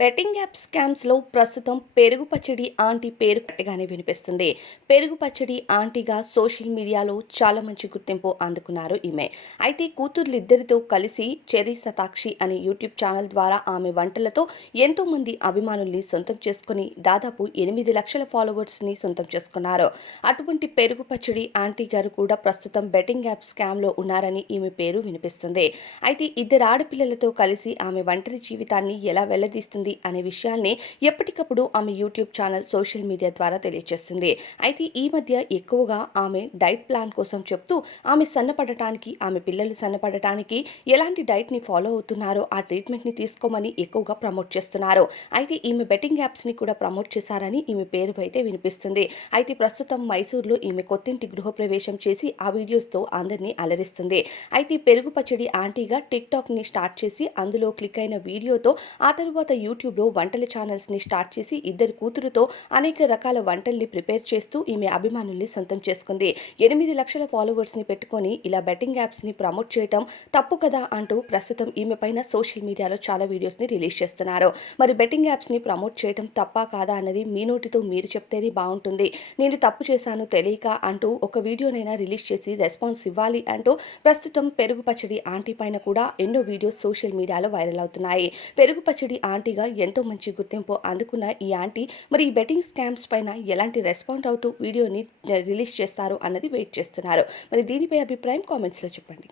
Betting app స్కామ్స్లో ప్రస్తుతం పెరుగు పచ్చడి ఆంటీ పేరు కట్టగానే వినిపిస్తుంది. పెరుగు పచ్చడి ఆంటీగా సోషల్ మీడియాలో చాలా మంచి గుర్తింపు అందుకున్నారు ఈమె. అయితే కూతుర్లిద్దరితో కలిసి చెరీ సతాక్షి అనే యూట్యూబ్ ఛానల్ ద్వారా ఆమె వంటలతో ఎంతో మంది అభిమానుల్ని సొంతం చేసుకుని దాదాపు ఎనిమిది లక్షల ఫాలోవర్స్ని సొంతం చేసుకున్నారు. అటువంటి పెరుగు పచ్చడి ఆంటీ గారు కూడా ప్రస్తుతం బెట్టింగ్ యాప్ స్కామ్లో ఉన్నారని ఈమె పేరు వినిపిస్తుంది. అయితే ఇద్దరు ఆడపిల్లలతో కలిసి ఆమె ఒంటరి జీవితాన్ని ఎలా వెల్లదీస్తుంది అనే విషయాల్ని ఎప్పటికప్పుడు ఆమె యూట్యూబ్ ఛానల్ సోషల్ మీడియా ద్వారా తెలియజేస్తుంది అయితే ఈ మధ్య ఎక్కువగా ఆమె డైట్ ప్లాన్ కోసం చెప్తూ ఆమె సన్నపడటానికి ఆమె పిల్లలు సన్నపడటానికి ఎలాంటి డైట్ని ఫాలో అవుతున్నారో ఆ ట్రీట్మెంట్ని తీసుకోమని ఎక్కువగా ప్రమోట్ చేస్తున్నారు. అయితే ఈమె బెట్టింగ్ యాప్స్ని కూడా ప్రమోట్ చేశారని ఈమె పేరు అయితే వినిపిస్తుంది. అయితే ప్రస్తుతం మైసూర్లో ఈమె కొత్తింటి గృహప్రవేశం చేసి ఆ వీడియోస్తో అందరినీ అలరిస్తుంది. అయితే పెరుగు పచ్చడి ఆంటీగా టిక్ టాక్ని స్టార్ట్ చేసి అందులో క్లిక్ అయిన వీడియోతో ఆ తరువాత యూట్యూబ్లో వంటల ఛానల్స్ని స్టార్ట్ చేసి ఇద్దరు కూతురుతో అనేక రకాల వంటల్ని ప్రిపేర్ చేస్తూ ఈమె అభిమానుల్ని సొంతం చేసుకుంది. ఎనిమిది లక్షల ఫాలోవర్స్ని పెట్టుకొని ఇలా బెట్టింగ్ యాప్స్ని ప్రమోట్ చేయటం తప్పు కదా అంటూ ప్రస్తుతం ఈమె పైన సోషల్ మీడియాలో చాలా వీడియోస్ని రిలీజ్ చేస్తున్నారు. మరి బెట్టింగ్ యాప్స్ని ప్రమోట్ చేయటం తప్పా కాదా అన్నది మీ నోటితో మీరు చెప్తేనే బాగుంటుంది. నేను తప్పు చేశాను తెలియక అంటూ ఒక వీడియోనైనా రిలీజ్ చేసి రెస్పాన్స్ ఇవ్వాలి అంటూ ప్రస్తుతం పెరుగు పచ్చడి ఆంటీ పైన కూడా ఎన్నో వీడియోస్ సోషల్ మీడియాలో వైరల్ అవుతున్నాయి. పెరుగు పచ్చడి ఆంటీగా ఎంతో మంచి గుర్తింపు అందుకున్న ఈ ఆంటీ మరి ఈ బెట్టింగ్ స్కామ్స్ పైన ఎలాంటి రెస్పాండ్ అవుతూ వీడియోని రిలీజ్ చేస్తారు అన్నది వెయిట్ చేస్తున్నారు. మరి దీనిపై అభిప్రాయం కామెంట్స్లో చెప్పండి.